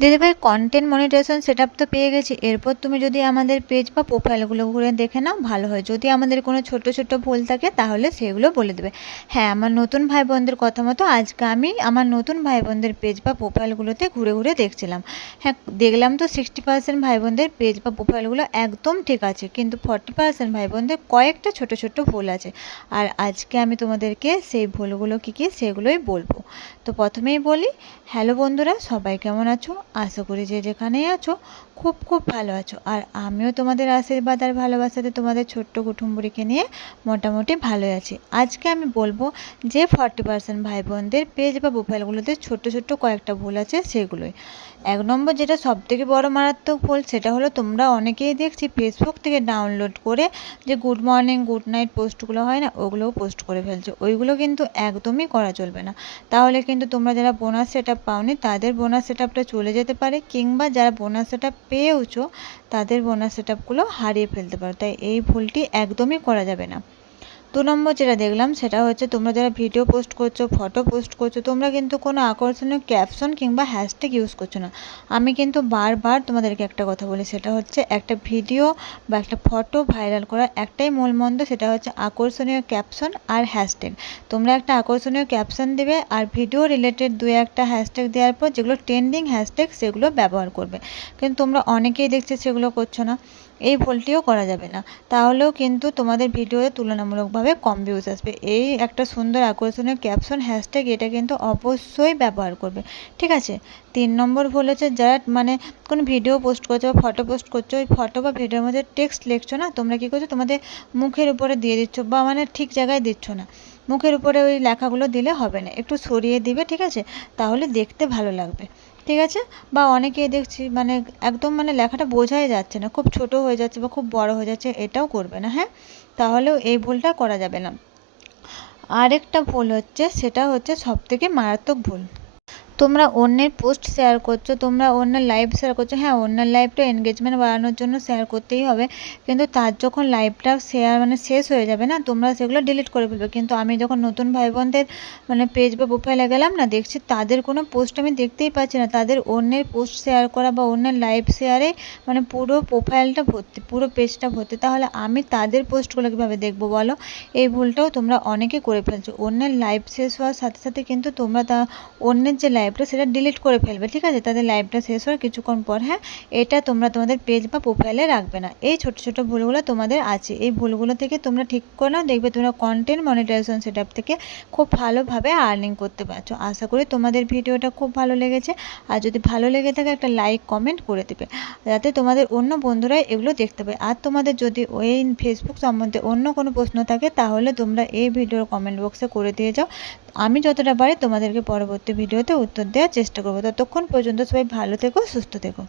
দিদিভাই content monetization setup তো পেয়ে গেছি। এরপর তুমি যদি আমাদের পেজ বা প্রোফাইলগুলো ঘুরে দেখে নাও ভালো হয়। যদি আমাদের কোনো ছোট ছোট ভুল থাকে তাহলে সেগুলো বলে দেবে। হ্যাঁ, আমার নতুন ভাই বোনদের কথা মতো আজকে আমি আমার নতুন ভাই বোনদের পেজ বা প্রোফাইলগুলোতে ঘুরে ঘুরে দেখছিলাম। হ্যাঁ, দেখলাম তো 60% ভাই বোনদের পেজ বা প্রোফাইলগুলো একদম ঠিক আছে, কিন্তু 40% ভাই বোনদের কয়েকটা ছোট ছোট ভুল আছে। আর আজকে আমি তোমাদেরকে সেই ভুলগুলো কী কী সেগুলোই বলবো। তো প্রথমেই বলি, হ্যালো বন্ধুরা, সবাই কেমন আছো? আশা করি যে যেখানেই আছো খুব খুব ভালো আছো। আর আমিও তোমাদের আশীর্বাদ আর ভালোবাসাতে তোমাদের ছোট্ট কুটুম্বুরিকে নিয়ে মোটামুটি ভালোই আছি। আজকে আমি বলবো যে 40% ভাই বোনদের পেজ বা প্রোফাইলগুলোতে ছোট্ট ছোট্ট কয়েকটা ভুল আছে সেগুলোই। 1 নম্বর যেটা সবথেকে বড় মারাত্মক ভুল, সেটা হলো তোমরা অনেকেই দেখছি ফেসবুক থেকে ডাউনলোড করে যে গুড মর্নিং গুড নাইট পোস্টগুলো হয় না, ওগুলোও পোস্ট করে ফেলছো। ওইগুলো কিন্তু একদমই করা চলবে না। তাহলে কিন্তু তোমরা যারা বোনাস সেটআপ পাওনি তাদের বোনাস সেটআপটা চলে যেতে পারে, কিংবা যারা বোনাস সেটআপ পেয়েওছো তাদের বোনাস সেটআপগুলো হারিয়ে ফেলতে পারো। তাই এই ভুলটি একদমই করা যাবে না। 2 নম্বর যেটা দেখলাম সেটা হচ্ছে তোমরা যারা ভিডিও পোস্ট করছো, ফটো পোস্ট করছো, তোমরা কিন্তু কোনো আকর্ষণীয় ক্যাপশন কিংবা হ্যাশট্যাগ ইউজ করছো না। আমি কিন্তু বারবার তোমাদেরকে একটা কথা বলি, সেটা হচ্ছে একটা ভিডিও বা একটা ফটো ভাইরাল করার একটাই মূল মন্ত্র, সেটা হচ্ছে আকর্ষণীয় ক্যাপশন আর হ্যাশট্যাগ। তোমরা একটা আকর্ষণীয় ক্যাপশন দেবে আর ভিডিও রিলেটেড 2-1টা হ্যাশট্যাগ দেওয়ার পর যেগুলো ট্রেন্ডিং হ্যাশট্যাগ সেগুলো ব্যবহার করবে। কিন্তু তোমরা অনেকেই দেখছি সেগুলো করছো না। এই ভুলটিও করা যাবে না, তাহলেও কিন্তু তোমাদের ভিডিওতে তুলনামূলকভাবে কম ভিউজ আসবে। এই একটা সুন্দর আকর্ষণীয় ক্যাপশন হ্যাশট্যাগ এটা কিন্তু অবশ্যই ব্যবহার করবে, ঠিক আছে? 3 নম্বর ভুল হচ্ছে যারা কোনো ভিডিও পোস্ট করছো বা ফটো পোস্ট করছো, ওই ফটো বা ভিডিওর মধ্যে টেক্সট লিখছো না, তোমরা কী করছো তোমাদের মুখের উপরে দিয়ে দিচ্ছ বা ঠিক জায়গায় দিচ্ছ না। মুখের উপরে ওই লেখাগুলো দিলে হবে না, একটু সরিয়ে দিবে, ঠিক আছে? তাহলে দেখতে ভালো লাগবে, ঠিক আছে? বা অনেকেই দেখছি একদম লেখাটা বোঝাই যাচ্ছে না, খুব ছোট হয়ে যাচ্ছে বা খুব বড় হয়ে যাচ্ছে, এটাও করবে না, হ্যাঁ? তাহলেও এই ভুলটা করা যাবে না। আরেকটা ভুল হচ্ছে, সেটা হচ্ছে সবথেকে মারাত্মক ভুল। তোমরা অন্যের পোস্ট শেয়ার করছো, তোমরা অন্যের লাইভ শেয়ার করছো। হ্যাঁ, অন্যের লাইভটা এনগেজমেন্ট বাড়ানোর জন্য শেয়ার করতেই হবে, কিন্তু তার যখন লাইভটা শেয়ার শেষ হয়ে যাবে না, তোমরা সেগুলো ডিলিট করে ফেলবে। কিন্তু আমি যখন নতুন ভাই বোনদের পেজ বা প্রোফাইলে গেলাম না, দেখছি তাদের কোনো পোস্ট আমি দেখতেই পাচ্ছি না, তাদের অন্যের পোস্ট শেয়ার করা বা অন্যের লাইভ শেয়ারে পুরো প্রোফাইলটা ভর্তি, পুরো পেজটা ভর্তি। তাহলে আমি তাদের পোস্টগুলো কীভাবে দেখবো বলো? এই ভুলটাও তোমরা অনেকে করে ফেলছো। অন্যের লাইভ শেষ হওয়ার সাথে সাথে কিন্তু তোমরা অন্যের যে লাইভটা সেটা ডিলিট করে ফেলবে, ঠিক আছে? তাদের লাইভটা শেষ হওয়ার কিছুক্ষণ পর, হ্যাঁ? এটা তোমরা তোমাদের পেজ বা প্রোফাইলে রাখবে না। এই ছোট ছোট ভুলগুলো তোমাদের আছে, এই ভুলগুলো থেকে তোমরা ঠিক করে নাও, দেখবে তোমরা কন্টেন্ট মনিটাইজেশন সেটআপ থেকে খুব ভালোভাবে আর্নিং করতে পারছো। আশা করি তোমাদের ভিডিওটা খুব ভালো লেগেছে। আর যদি ভালো লেগে থাকে একটা লাইক কমেন্ট করে দেবে, যাতে তোমাদের অন্য বন্ধুরা এগুলো দেখতে পায়। আর তোমাদের যদি ওই ফেসবুক সম্বন্ধে অন্য কোনো প্রশ্ন থাকে তাহলে তোমরা এই ভিডিওর কমেন্ট বক্সে করে দিয়ে যাও। আমি যতটা পারি তোমাদেরকে পরবর্তী ভিডিওতে উত্তর দেওয়ার চেষ্টা করবো। ততক্ষণ পর্যন্ত সবাই ভালো থেকো, সুস্থ থেকো।